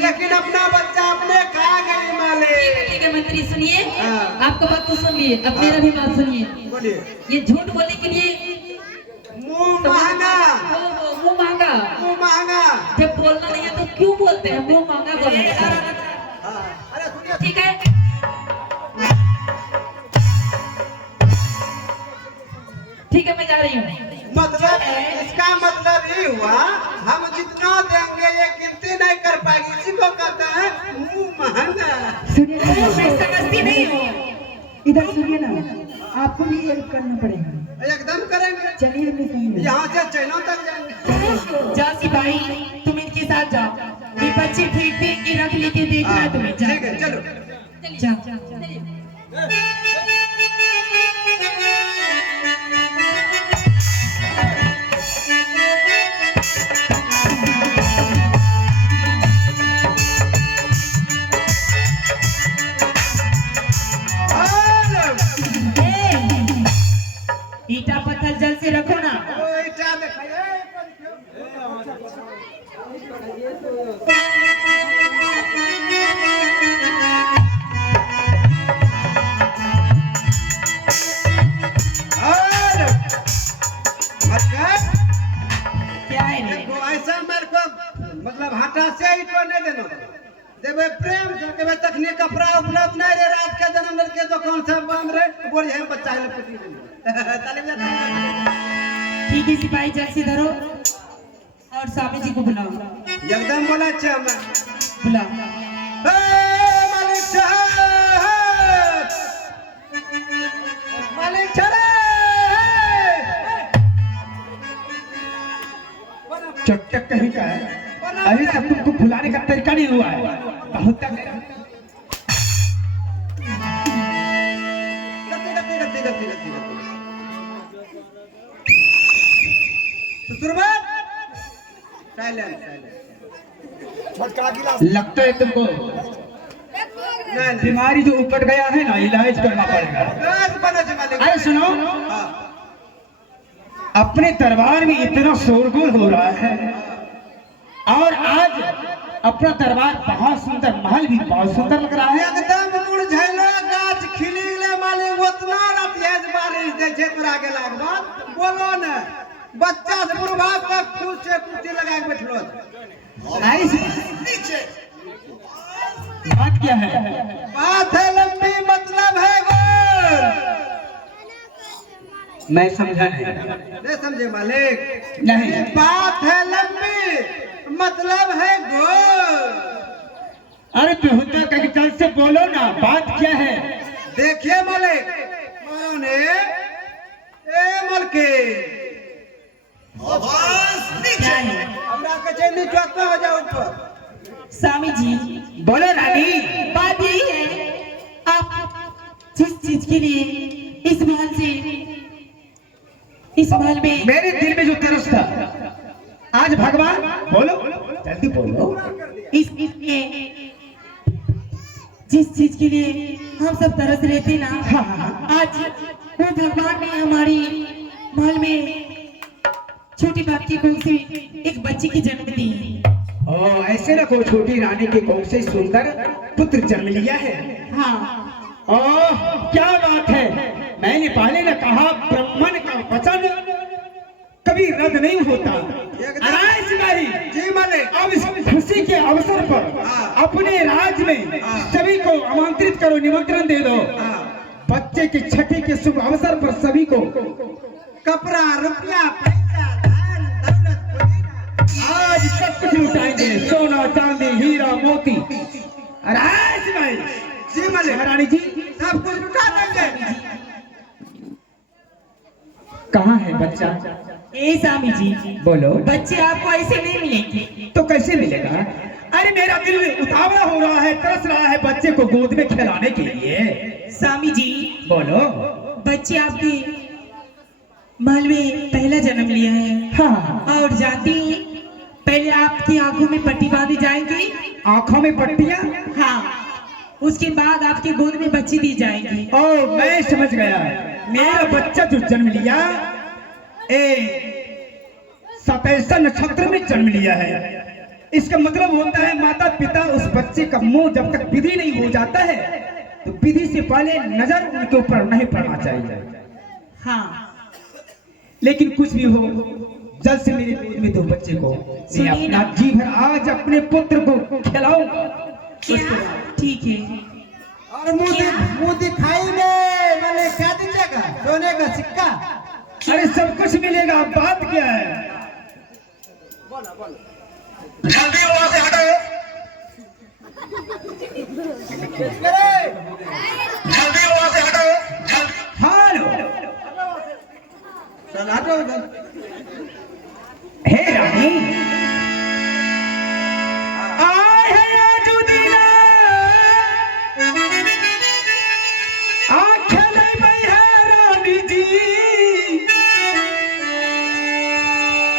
लेकिन अपना बच्चा अपने खा गई मालिक। ठीक है मंत्री सुनिए, आपका बात तो सुन लिए, अब मेरा भी बात सुनिए। बोलिए। ये झूठ बोलने के लिए मुंह महंगा, मुंह महंगा, मुंह महंगा। जब बोलना नहीं है तो क्यों बोलते हैं मुंह महंगा बोलने के लिए? ठीक है, ठीक है मैं जा रही हूँ। मतलब इसका मतलब ये हुआ हम जितना देंगे ये गिनती नहीं कर पाएगी, इसी को कहते हैं मुंह महंगा। मैं समझती नहीं हूँ। इधर सुनिए ना, आपको भी हेल्प करना पड़ेगा। एकदम करेंगे, चलिए अपने संग। यहाँ से चैनों तक जाएंगे। जा सिपाही, तुम इनके साथ जाओ, ये बच्चे ठीक ठीक की रख लेके देखना है तुम्हें। ठीक है चलो। ईटा पत्थर जल से रखो ना। क्या है ऐसा मेरे को मतलब हटा से ही तो नहीं देना देवे प्रेम से के तखनी कपड़ा उपलब्ध नहीं रे, रात के जन्म के दुकान से बंद रे बोल है बच्चा ले पिटी ताले में। ठीक है सिपाही, जल्द से धरो और स्वामी जी को बुलाओ। एकदम बोला अच्छा मैं बुलाओ। मालिक साहब, मालिक चले। चट्टक कहीं का है, अभी तक तुमको भुलाने का तरीका नहीं हुआ है। बहुत तक लगता है तुमको बीमारी जो उपट गया है ना, इलाज करना पड़ेगा। अरे सुनो, अपने दरबार में इतना शोरगुल हो रहा है और आज अपना दरबार बहुत सुंदर, महल भी बहुत सुंदर लग रहा है। एकदम मुरझैला गाछ खिलीले मालिक उतना तेज बारिश दे छै तोरा के लागत बोलो न बच्चा से बुढ़वा तक खुश से कुर्सी लगा के बैठलो नीचे बात क्या है? बात है लंबी, मतलब है गोल। मैं समझा नहीं समझे मालिक? नहीं, बात है लंबी मतलब है गोल। अरे बेहुदा का कल से बोलो ना, बात क्या है? देखिए मालिक, मानो ने ए मलके क्या है? हमरा के जे नीचे हो जाओ ऊपर। स्वामी जी बोलो रानी। बात यही है, आप जिस चीज के लिए इस महल से, इस महल में मेरे दिल में जो तरस था, आज भगवान बोलो, जल्दी बोलो। इसके जिस चीज के लिए हम सब तरस रहे थे ना, आज वो भगवान ने हमारी महल में छोटी बाप की कोख से एक बच्ची की जन्म दी। ओ ऐसे ना, कोई छोटी रानी के कोख से सुंदर पुत्र जन्म लिया है। हाँ, ओह क्या बात है। मैंने पहले न कहा, ब्राह्मण का वचन कभी रद्द नहीं होता। जी मालिक, अब इस खुशी के अवसर पर अपने राज्य में सभी को आमंत्रित करो, निमंत्रण दे दो। बच्चे की छठी के शुभ अवसर पर सभी को कपड़ा रुपया पैसा धन दौलत आज सब कुछ लुटाएंगे, सोना चांदी हीरा मोती। भाई जी मालिक, महारानी जी सब कुछ लुटा देंगे। कहाँ है बच्चा? ए स्वामी जी, बोलो। बच्चे आपको ऐसे नहीं मिलेंगे। तो कैसे मिलेगा? अरे मेरा दिल उतावला हो रहा है, तरस रहा है बच्चे को गोद में खिलाने के लिए। स्वामी जी बोलो। बच्चे आपके महल में पहला जन्म लिया है। हाँ। और जाती पहले आपकी आंखों में पट्टी बांधी जाएगी। आंखों में पट्टियां? हाँ, उसके बाद आपके गोद में बच्ची दी जाएगी। ओ मैं समझ गया। मेरा बच्चा जो जन्म लिया, सतैसा नक्षत्र में जन्म लिया है। इसका मतलब होता है माता पिता बच्चे का मुंह जब तक विधि नहीं हो जाता है तो विधि से पहले नजर उनके ऊपर नहीं पड़ना चाहिए। हाँ लेकिन कुछ भी हो, जल्द से मेरे गोद में दो बच्चे को, मैं सुनिए अपना ना। जी भर आज अपने पुत्र को खिलाऊंगा। क्या? ठीक है। और मुंह दिखाई में मैंने क्या दीजिएगा? सोने का सिक्का? अरे सब कुछ मिलेगा, बात क्या है? जल्दी वहां से हटो, जल्दी वहां से हटो, जल्दी। हाँ लो। चल हटो उधर। हे रानी, आए है राजुदीना, आँखें ले गई है रानी जी,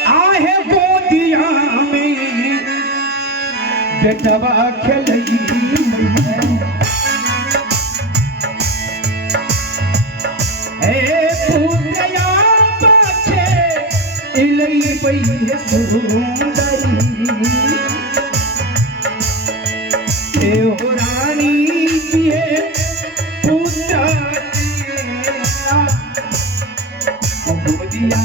आहे गोदिया में बेटवा खेलई हे पूजया पाछे इलई पई है सुंदरी, हे ओ रानी जिए पूजा गोदिया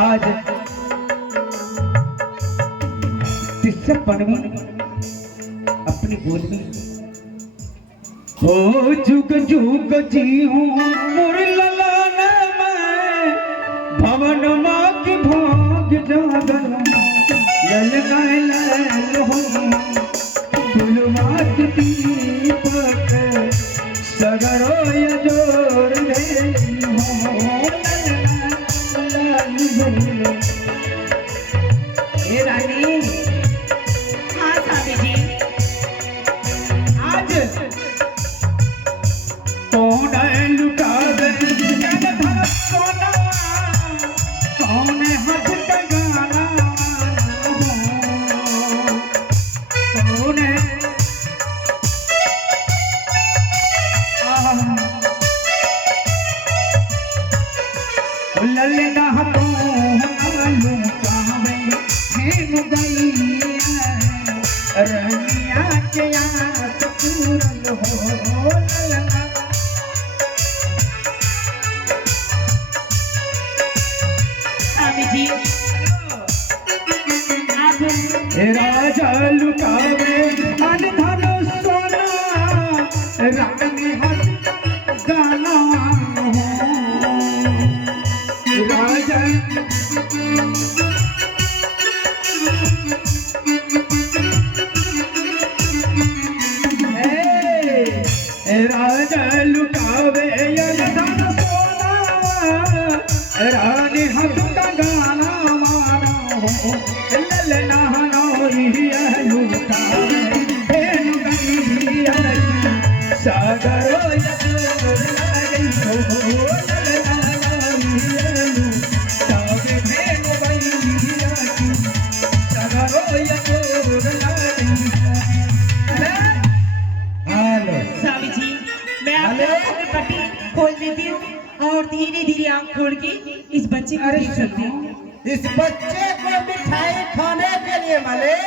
आज तिस्से पनवी अपनी गोद में हो जुग जुग जी हूँ मुरलन में भवन माँ की भाग जागन यल गैल हो फुलवात दीपक सगरो यजोर भेली हो हे रानी। हाँ स्वामी जी। आज कौन लुटावे धन सोना, कौन हाथ का गाना कौन ललना तो लुटावे हेन गई रनिया के आस पूरन हो ललना। स्वामी जी आप राजा लुटावे धन धन सोना, रानी हाथ गाना हो राजा। राजा लुटावे धन सोना, रानी हाथ का गाना माना हो ललना लुटावे हेन गई सागरो स्वामी जी मैं आपके आंखों में पट्टी खोल देती हूँ और धीरे धीरे आंख खोल के इस बच्चे को देख सकते हैं। इस बच्चे को मिठाई खाने के लिए मालिक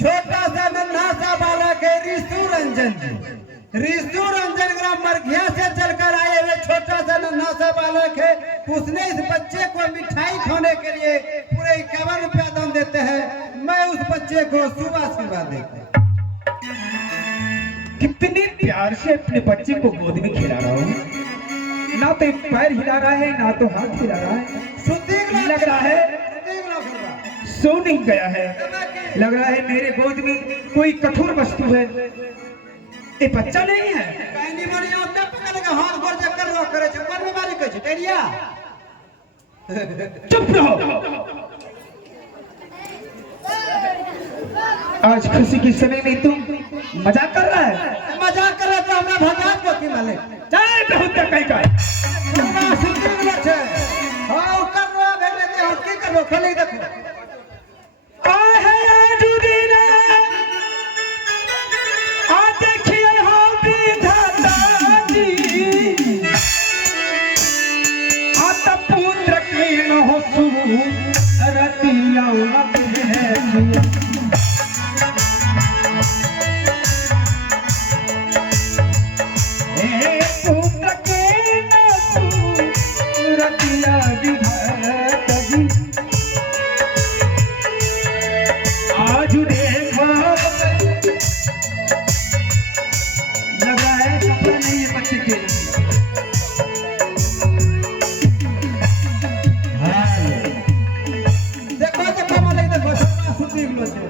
छोटा सा नन्हा सा बालक है रिशु रंजन जी। रिशु रंजन ग्राम मरघिया से चलकर आए हुए छोटा सा नन्हा सा बालक है। उसने इस बच्चे को मिठाई खाने के लिए पूरे 51 रुपया दाम देते हैं। मैं उस बच्चे को सुबह सुबह देता हूँ। कितने प्यार से अपने बच्चे को गोद में खिला रहा हूँ। ना तो पैर हिला रहा है ना तो हाथ हिला रहा है, लग रहा है सो नहीं गया है। लग रहा है मेरे गोद में कोई कठोर वस्तु है। ये बच्चा नहीं है। चुप रहो। आज खुशी के समय में तुम मजाक कर रहा है। मजाक कर रहा था हमरा भगात को की माले चाहे बहुत तक कहीं का हमरा सुंदर गलत है। हां कर रो भेले ते हम की करबो खाली देखो आए है आज दिन आ देखिए हम विधाता जी आता पुत्र के न हो सु रतिया उलट है। आज देखो लग रहा है कपड़ा नहीं है बच्चे के। देखो देखो माले देखो सुती गलो छे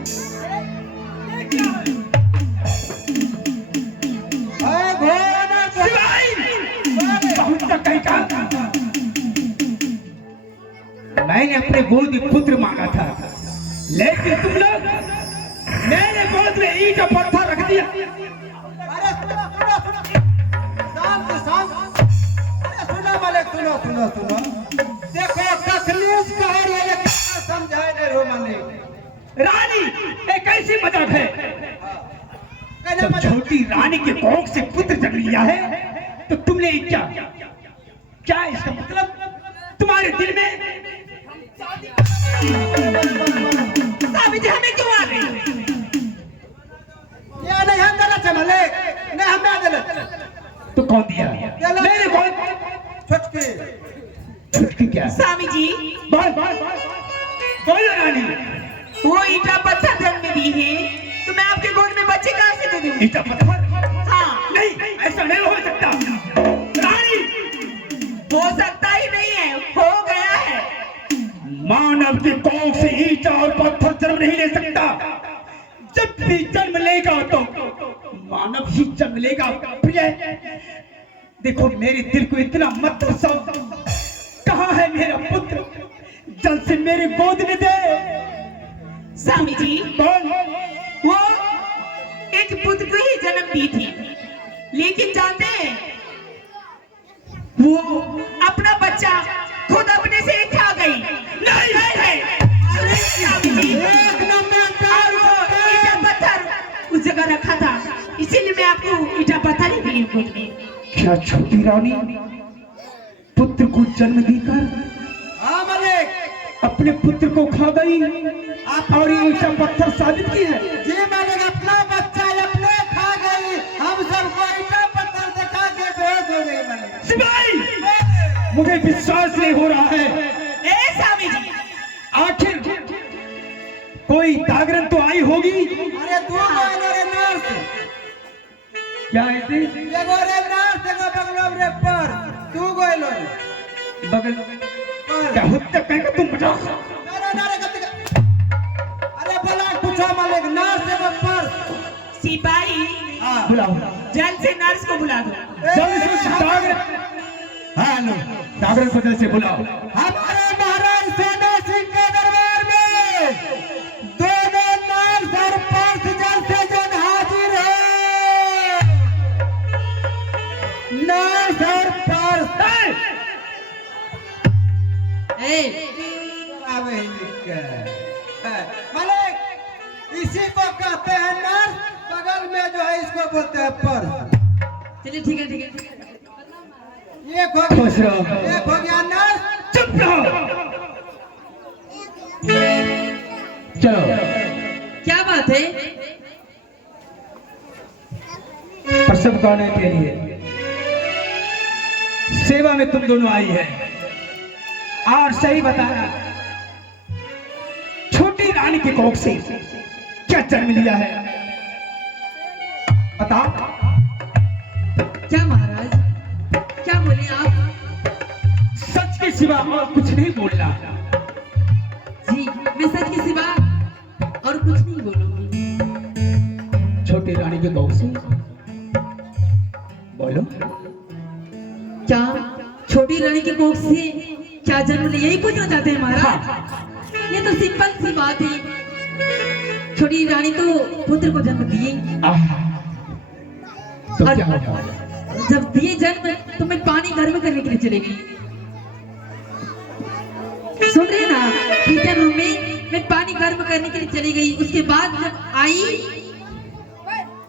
आ घोड़ा शिवाई बहुत तक कहीं का मैंने अपने गोद में पुत्र मांगा था, लेकिन तुम लोग मैंने गोद में ईंट का पत्थर रख दिया। अरे सुनो शांत शांत। अरे सुनो मालिक सुनो देखो तकलीफ कह रही है कितना समझाए दे रो मालिक। रानी एक ऐसी मजाक है। जब छोटी रानी के कोख से पुत्र जन्म लिया है तो तुमने क्या इसका मतलब तुम्हारे दिल में साहब जी हमें क्यों आ रहे हैं? ये नहीं हम गलत है मालिक, नहीं हमें गलत। तो कौन दिया? मेरे कौन? छुटकी क्या? स्वामी जी बोल रानी। वो ईटा पत्थर जन्म दी है तो मैं आपके गोद में बच्चे कहाँ से दे दूँ? ईटा पत्थर? हाँ नहीं ऐसा नहीं हो सकता रानी। हो सकता ही नहीं है, हो गया है। मानव के कोख से ईंट और पत्थर जन्म नहीं ले सकता। जब भी जन्म लेगा तो मानव ही जन्म लेगा। प्रिय देखो मेरे दिल को इतना मत तरसाओ। कहाँ है मेरा पुत्र? जल्द से मेरे गोद में दे। स्वामी जी कौन? वो एक पुत्र को ही जन्म दी थी, लेकिन जानते हैं वो अपना बच्चा खुद अपने से ही खा गई। नहीं है अरे स्वामी जी एक नंबर और वो ईटा पत्थर उस जगह रखा था, इसीलिए मैं आपको ईटा पत्थर ही दी गोद में। क्या छोटी रानी पुत्र को जन्म देकर हाँ मालिक अपने पुत्र को खा गई और ये ईटा पत्थर साबित की है? जी मालिक अपना बच्चा अपने खा गई, हम सबको ईटा पत्थर दिखा के बेहोश हो गई मालिक। शिवाई मुझे विश्वास नहीं हो रहा है। ए स्वामी जी आखिर कोई जागरण तो आई होगी। अरे तू बोल रे नर्स, क्या है थी? एगो रे नर्स एगो बगल रे पर तू गोइलो बगल क्या होता कहेगा तुम मजाक? अरे कत्ती अरे बोला पूछो मालिक नर्स एगो पर सिपाही बुलाओ जल्द से नर्स को बुला दो। जल्द से जागरण। हेलो जागरण को जल्द से बुलाओ। हमारे महाराज सोना सिंह के दरबार में दोनों नर्स और पर्स जल्द से जल्द हाजिर है। नर्स और पर्स आवे मालिक इसी को कहते हैं नर्स, बगल में जो है इसको बोलते हैं पर्स। चलिए ठीक है एक हो खुश रहो। एक हो गया नर्स। चुप रहो। चलो क्या बात है? प्रसव करने के लिए सेवा में तुम दोनों आई है। और सही बताना छोटी रानी के कोख से क्या जन्म लिया है? बताओ। क्या महाराज क्या बोले आप? सच के सिवा और कुछ नहीं बोलना। जी मैं सच के सिवा और कुछ नहीं बोलूंगी। छोटी रानी के बहू से बोलो। क्या छोटी रानी की कोख से क्या जन्म लिया, यही पूछना चाहते हैं महाराज? ये तो सिंपल सी बात है। छोटी रानी तो पुत्र को जन्म दिए, तो और क्या होगा? जब दिए जन्म तो मैं पानी गर्म करने के लिए चली गई। सुन रहे हैं ना, किचन रूम में मैं पानी गर्म करने के लिए चली गई। उसके बाद जब आई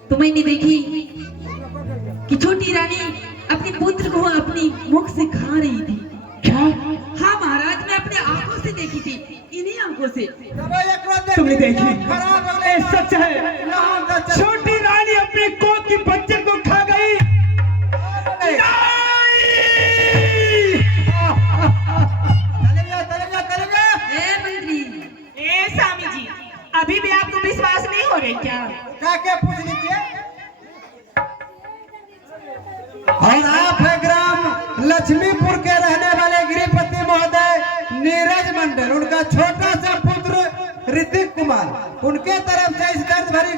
तो मैंने देखी कि छोटी रानी अपने पुत्र को अपनी मुख से खा रही थी। क्या हाँ महाराज, मैं अपने आंखों से देखी थी, इन्हीं आंखों से। तुमने देखी? ये सच है। छोटी रानी अपने कोख की बच्चे को खा गई। ए मंत्री, ए स्वामी जी, अभी भी आपको विश्वास नहीं हो रहा क्या? क्या पूछ लीजिए। और आप है ग्राम लक्ष्मीपुर के रहने वाले गृहपति महोदय नीरज मंडल, उनका छोटा सा पुत्र ऋतिक कुमार, उनके तरफ से इस कर्ज भरी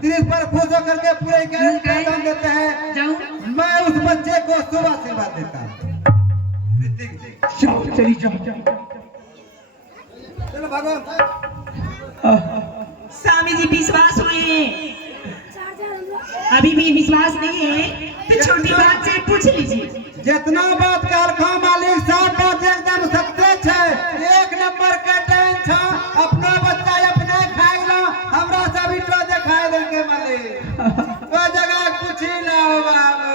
दृश्य पर खुश होकर के पूरे दान देते हैं। जाऊं? मैं उस बच्चे को शुभ आशीर्वाद देता हूँ। ऋतिक जाओ, चली जाओ। चलो भागो। स्वामी जी विश्वास हुए, अभी भी विश्वास नहीं है तो छोटी बात से पूछ लीजिए। जितना बात कारखा मालिक सब बात एकदम सत्य है। एक नंबर का टाइम था, अपना बच्चा अपने खाएगा, हमरा सब इतना दिखाई देंगे मालिक। वो जगह कुछ ही ना हो बाबू।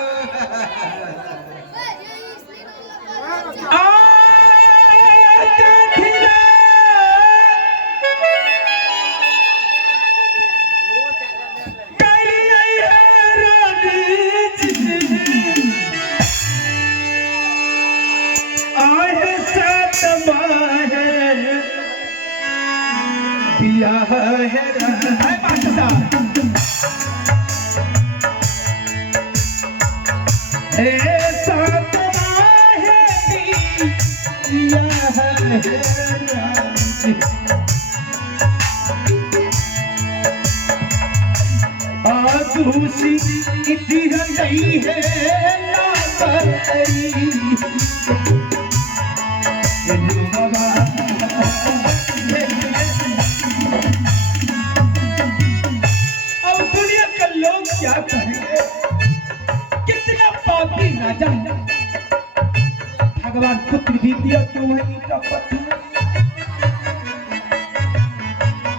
भगवान पुत्र भी दिया क्यों है?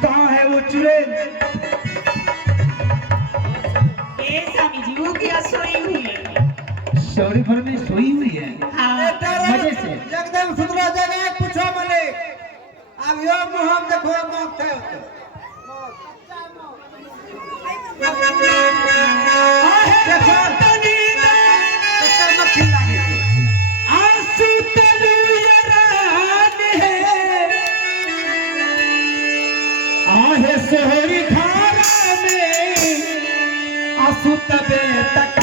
कहाँ है वो चुड़ैल? स्वामी जी वो क्या सोई हुई है? सौरी भर में सोई हुई है। हाँ। मजे से एकदम सुधरा जगह पूछो मालिक। अब यो मुहम देखो मौत है। सोहरी धारा में आंसू तबे तक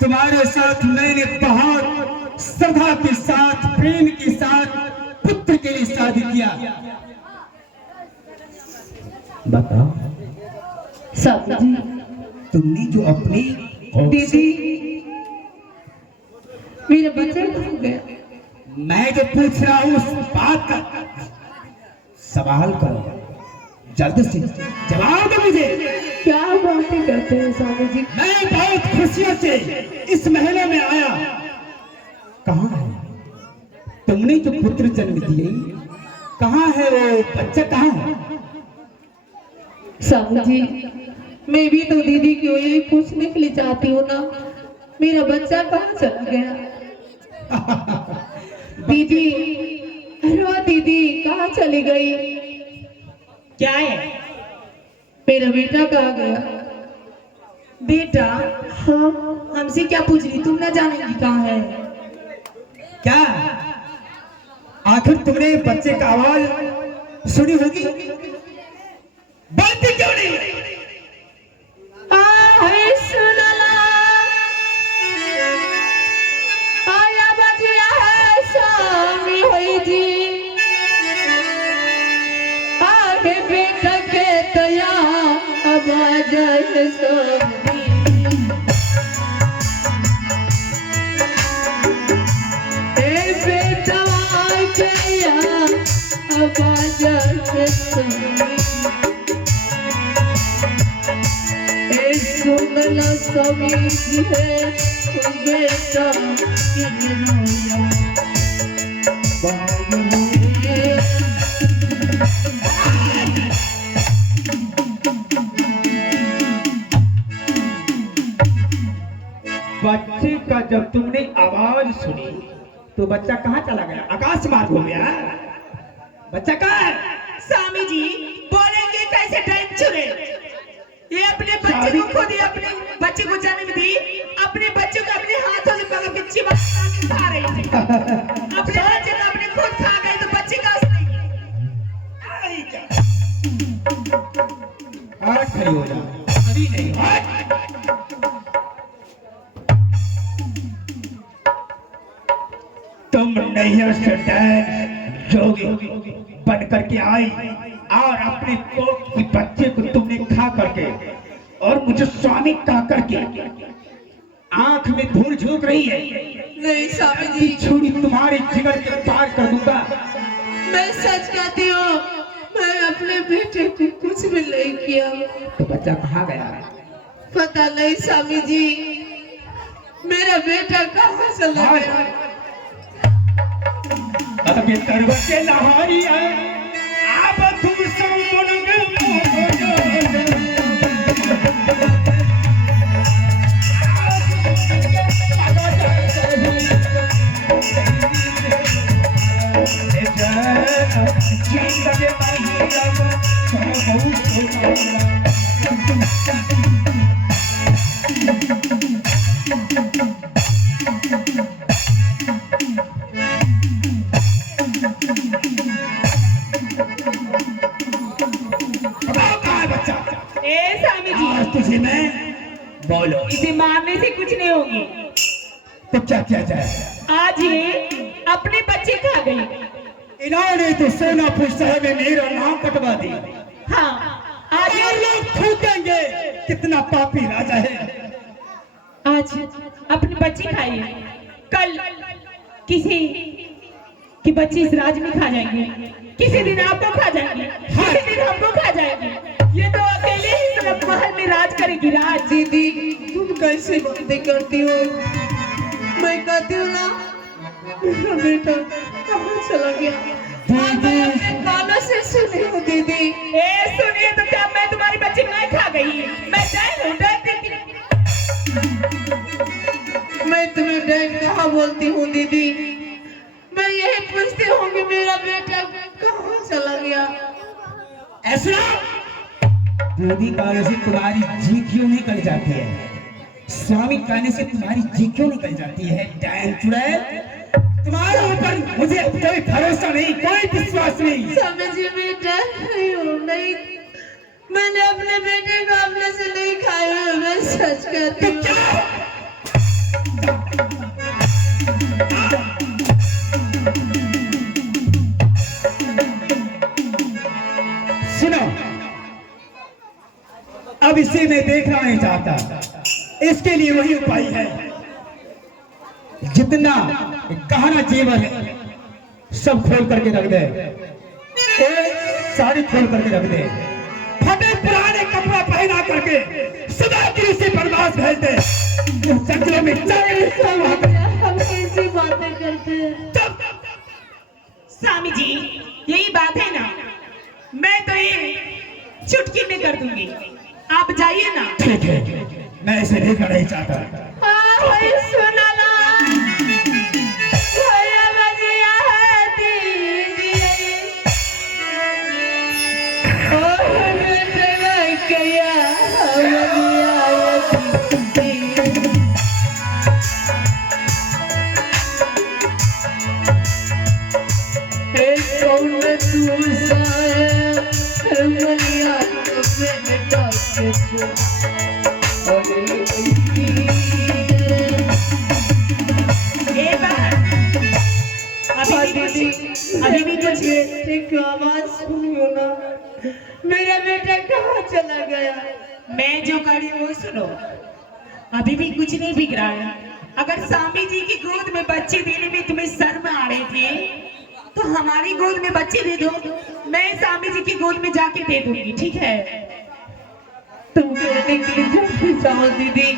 तुम्हारे साथ मैंने बहुत श्रद्धा के साथ, प्रेम के साथ पुत्र के लिए शादी किया। बताओ स्वामी जी, तुमने जो अपनी दीदी मेरे बच्चे खो गए। मैं जो पूछ रहा हूँ उस बात का सवाल करो। जल्द से जवाब दो मुझे। क्या बातें करते हैं स्वामी जी? मैं बहुत खुशियों से इस महल में आया। कहाँ है तुमने जो पुत्र जन्म दिए? कहाँ है वो बच्चा? कहाँ है? स्वामी जी, मैं भी तो दीदी की यही पूछने के लिए चाहती हूँ ना, मेरा बच्चा कहाँ चला गया? दीदी, अरे दीदी कहाँ चली गई? क्या है? मेरा बेटा कहाँ गया? बेटा? हाँ, हमसे क्या पूछ रही? तुम ना जानेगी कहाँ है? क्या आखिर तुमने बच्चे का आवाज सुनी होगी? बोलती क्यों नहीं? सुनला आया बजिया है स्वामी होई जी, आगे बेटा के तया आवाज है स्वामी। ए बेटा के या आवाज है स्वामी। सुनला स्वामी जी है बेटा की रोया बच्चे का जब तुमने आवाज सुनी तो बच्चा कहाँ चला गया? आकाश मार्ग हो गया? बच्चा कहाँ है? स्वामी जी बोलेंगे कैसे टाइम चुरे? ये अपने बच्चे को खुद ही अपने बच्चे को जन्म दी, अपने बच्चे को अपने हाथों से पकड़ के चिपक खा रही थी। अपने बच्चे को अपने खुद खा गई तो बच्चे का आज खड़ी हो जा, अभी नहीं। तुम नैया से डैन जोगी बन करके आई और अपने कोख के बच्चे को तुमने खा करके और मुझे स्वामी कह करके आंख में धूल झोंक रही है। नहीं स्वामी जी, छुरी तुम्हारे जिगर के पार कर दूंगा। मैं सच कहती हूँ, मैं अपने बेटे को कुछ भी नहीं किया। तो बच्चा कहाँ गया? पता नहीं स्वामी जी, मेरा बेटा कहाँ चला गया? अब ये तरवत के लहारी है, अब तुम तुझे मैं बोलो, इसे मारने से कुछ नहीं होगी। तो क्या किया जाए? आज ये अपने बच्चे खा गई। इन्होंने तो सोनापुर शहर में मेरा नाम कटवा दी। हाँ, आज और लोग थूकेंगे कितना पापी राजा है। आज अपने बच्चे खाइए, कल किसी के बच्चे इस राज में खा जाएंगे, किसी दिन आपको खा जाएंगे, किसी दिन हमको खा जाएंगे। ये तो अकेले ही सिर्फ महल में राज करेगी। राज दीदी, तुम कैसे बातें करती हो? मैं कहती हूँ ना, मेरा बेटा कहाँ चला गया? मैं अपने कानों से सुनी हूँ दीदी। सुनिए तो क्या मैं तुम्हारी बच्ची नहीं खा गई? मैं डैन हूँ, मैं तुम्हें डैन कहाँ बोलती हूँ दीदी? मैं यही पूछती हूँ कि मेरा बेटा कहाँ चला गया? ऐसा दीदी कहने से तुम्हारी जी क्यों निकल जाती है? स्वामी कहने से तुम्हारी जी क्यों निकल जाती है? डैन चुड़ैल, तुम्हारे ऊपर मुझे कोई भरोसा नहीं, कोई विश्वास नहीं। समझिए बेटा, नहीं, मैंने अपने बेटे को अपने से नहीं खाया। मैं सच कहती हूँ। सुनो, अब इसे मैं देखना नहीं चाहता। इसके लिए वही उपाय है, जितना गहना जीवन है सब खोल करके रख दे, सारी खोल करके रख दे। पहना करके सदा की उसे बर्बाद भेज दे। उस जंगलों में हम कैसी बातें करते हैं। स्वामी जी यही बात है ना, मैं तो ये चुटकी में कर दूंगी, आप जाइए ना। ठीक है, मैं इसे लेकर नहीं चाहता। अभी भी कुछ आवाज सुनियो ना, मेरा बेटा कहाँ चला गया। मैं जो करी वो सुनो, अभी भी कुछ नहीं बिक रहा है। अगर स्वामी जी की गोद में बच्चे देने में तुम्हें शर्म आ रही थी तो हमारी गोद में बच्चे दे दो, मैं स्वामी जी की गोद में जाके दे दूंगी, ठीक है। तुम कहने के लिए जब भी चाहो दीदी,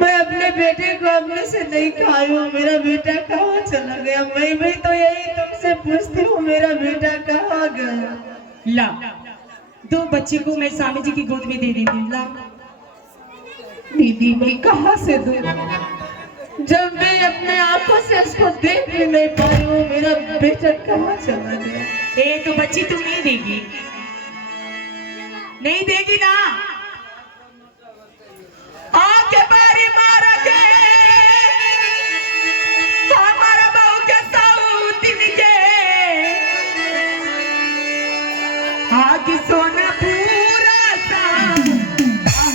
मैं अपने बेटे को अपने से नहीं खाई हूँ। मेरा बेटा कहाँ चला गया, मैं भी तो यही तुमसे पूछती हूँ, मेरा बेटा कहाँ गया। ला, दो बच्चे को मैं स्वामी जी की गोद में दे देती। ला दीदी, मैं कहाँ से दूँ जब मैं अपने आंखों से उसको देख भी नहीं पाई हूँ। मेरा बेटा कहाँ चला गया। ये तो बच्ची तुम नहीं देगी, नहीं देगी ना। आके बारी मारा के हमारा बहू के सौतीन के, आगे सोना पूरा सा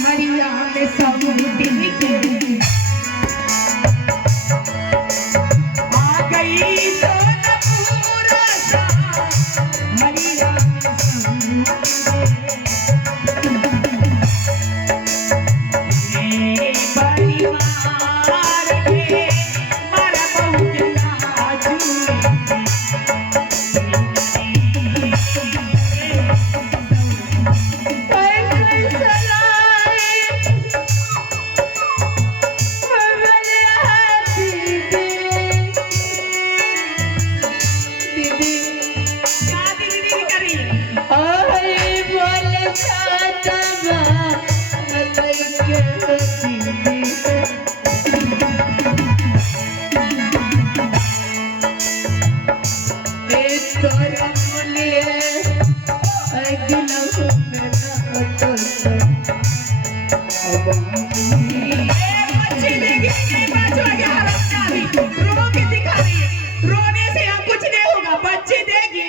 हरिया में सौतीन के, आ गई सोना पूरा सा हरिया में सौतीन के। रोने से यहाँ कुछ नहीं होगा, बच्चे देगी।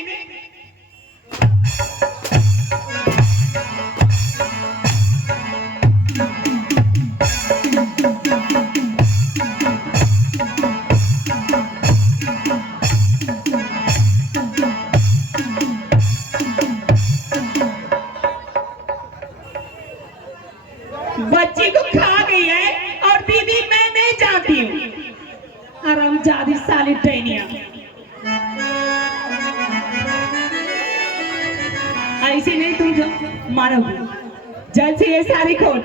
बच्ची को खा गई है और दीदी मैं नहीं जानती हूँ। आरामजादी साली टैनिया, ऐसे नहीं तुम मारोगे। जल्द से ये सारी खोल।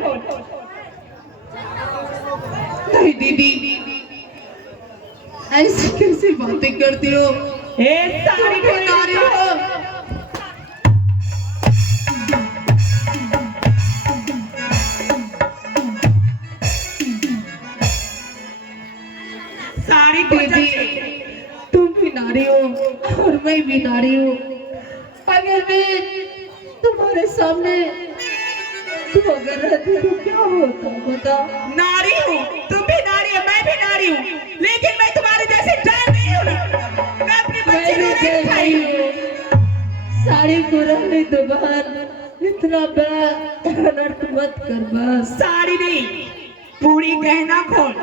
नहीं दीदी, ऐसी कैसी बातें करती हो। ये सारी तुम भी नारी हो। सारी दीदी, तुम भी नारी हो और मैं भी नारी हूँ। अगर मैं तुम्हारे सामने तुम अगर रहती तो क्या होता बताओ। नारी हूँ, तुम भी नारी हो, मैं भी नारी हूँ, लेकिन मैं तुम्हारे जैसे डर नहीं हूँ ना। मैं अपने बच्चे को नहीं खाई हूँ। साड़ी को रहने दो बहन, इतना बड़ा अनर्थ मत कर बस। साड़ी नहीं, पूरी गहना खोल,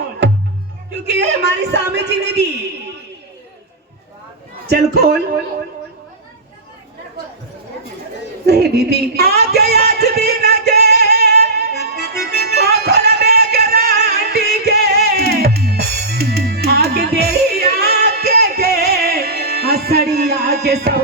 क्योंकि ये हमारी स्वामी जी ने दी। चल खोल। नहीं दीदी, आगे आज दिन के खोल में गारंटी के, आगे दे आके के हसड़ी आके सौ